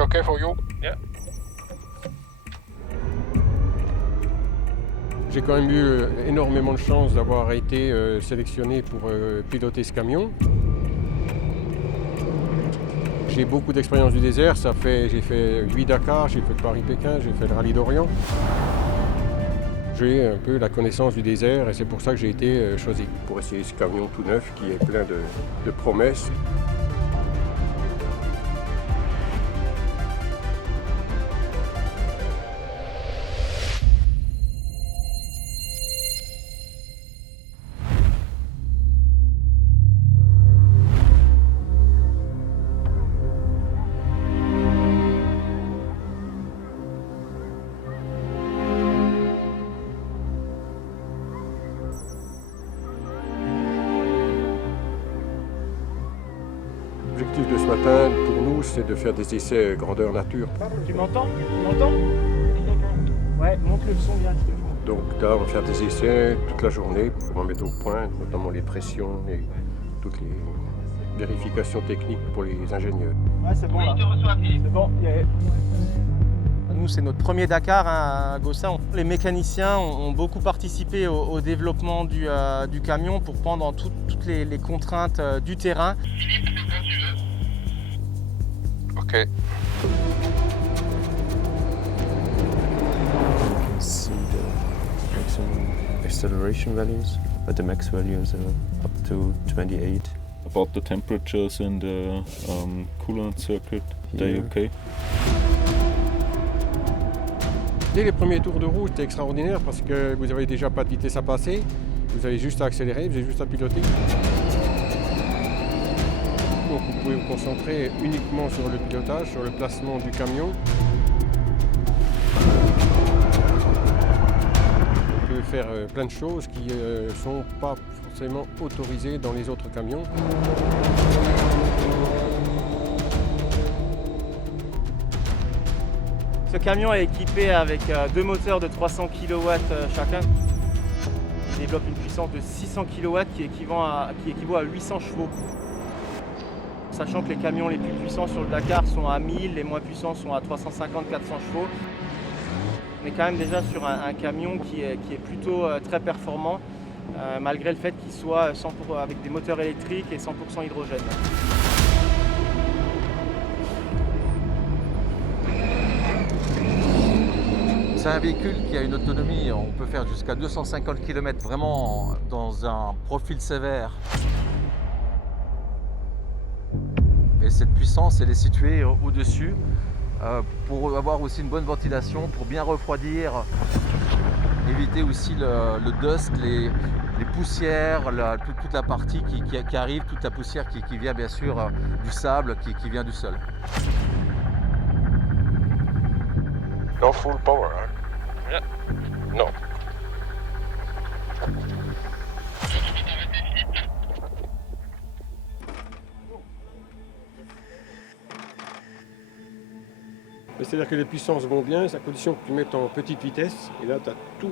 It's okay for you? Yeah. J'ai quand même eu énormément de chance d'avoir été sélectionné pour piloter ce camion. J'ai beaucoup d'expérience du désert, j'ai fait 8 Dakar, j'ai fait le Paris-Pékin, j'ai fait le Rallye d'Orient. J'ai un peu la connaissance du désert et c'est pour ça que j'ai été choisi. Pour essayer ce camion tout neuf qui est plein de promesses. L'objectif de ce matin, pour nous, c'est de faire des essais grandeur nature. Tu m'entends? Ouais, monte le son bien. Donc là, on va faire des essais toute la journée pour en mettre au point, notamment les pressions et toutes les vérifications techniques pour les ingénieurs. Ouais, c'est bon là. C'est bon. Yeah. Nous, c'est notre premier Dakar à Gossa. Les mécaniciens ont beaucoup participé au développement du camion pour prendre toutes les contraintes du terrain. Ok. See the maximum acceleration values, but the max values are up to 28. About the temperatures in the coolant circuit, they okay? Dès les premiers tours de roue, c'était extraordinaire parce que vous n'avez déjà pas de vitesse à passer, vous avez juste à accélérer, vous avez juste à piloter. Donc vous pouvez vous concentrer uniquement sur le pilotage, sur le placement du camion. Vous pouvez faire plein de choses qui ne sont pas forcément autorisées dans les autres camions. Ce camion est équipé avec deux moteurs de 300 kW chacun. Il développe une puissance de 600 kW qui équivaut à 800 chevaux. Sachant que les camions les plus puissants sur le Dakar sont à 1000, les moins puissants sont à 350-400 chevaux. On est quand même déjà sur un camion qui est plutôt très performant, malgré le fait qu'il soit avec des moteurs électriques et 100% hydrogène. C'est un véhicule qui a une autonomie, on peut faire jusqu'à 250 km vraiment dans un profil sévère. Et cette puissance, elle est située au-dessus pour avoir aussi une bonne ventilation, pour bien refroidir, éviter aussi le dust, les poussières, toute la partie qui arrive, toute la poussière qui vient bien sûr du sable, qui vient du sol. Non full power, hein? Yeah. Non. C'est-à-dire que les puissances vont bien, c'est à condition que tu mettes en petite vitesse. Et là, tu as tous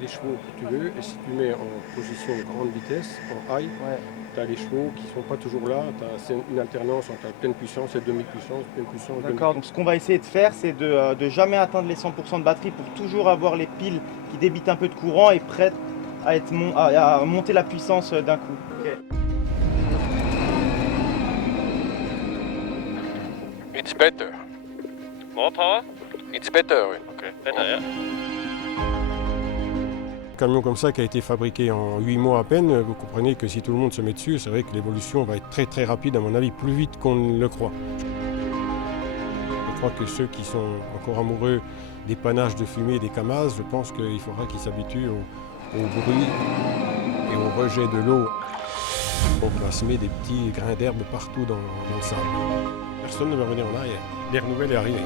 les chevaux que tu veux. Et si tu mets en position grande vitesse, en high, tu as les chevaux qui ne sont pas toujours là. C'est une alternance entre pleine puissance et demi-puissance, pleine puissance. D'accord, donc ce qu'on va essayer de faire, c'est de jamais atteindre les 100% de batterie pour toujours avoir les piles qui débitent un peu de courant et prêtes à monter la puissance d'un coup. Okay. It's better. More power? It's better, oui. Okay. Better, yeah. Un camion comme ça qui a été fabriqué en 8 mois à peine, vous comprenez que si tout le monde se met dessus, c'est vrai que l'évolution va être très très rapide, à mon avis, plus vite qu'on ne le croit. Je crois que ceux qui sont encore amoureux des panaches de fumée des Kamaz, je pense qu'il faudra qu'ils s'habituent au bruit et au rejet de l'eau. On va semer des petits grains d'herbe partout dans le sable. Personne ne va revenir en arrière. L'air nouvelle est arrivée.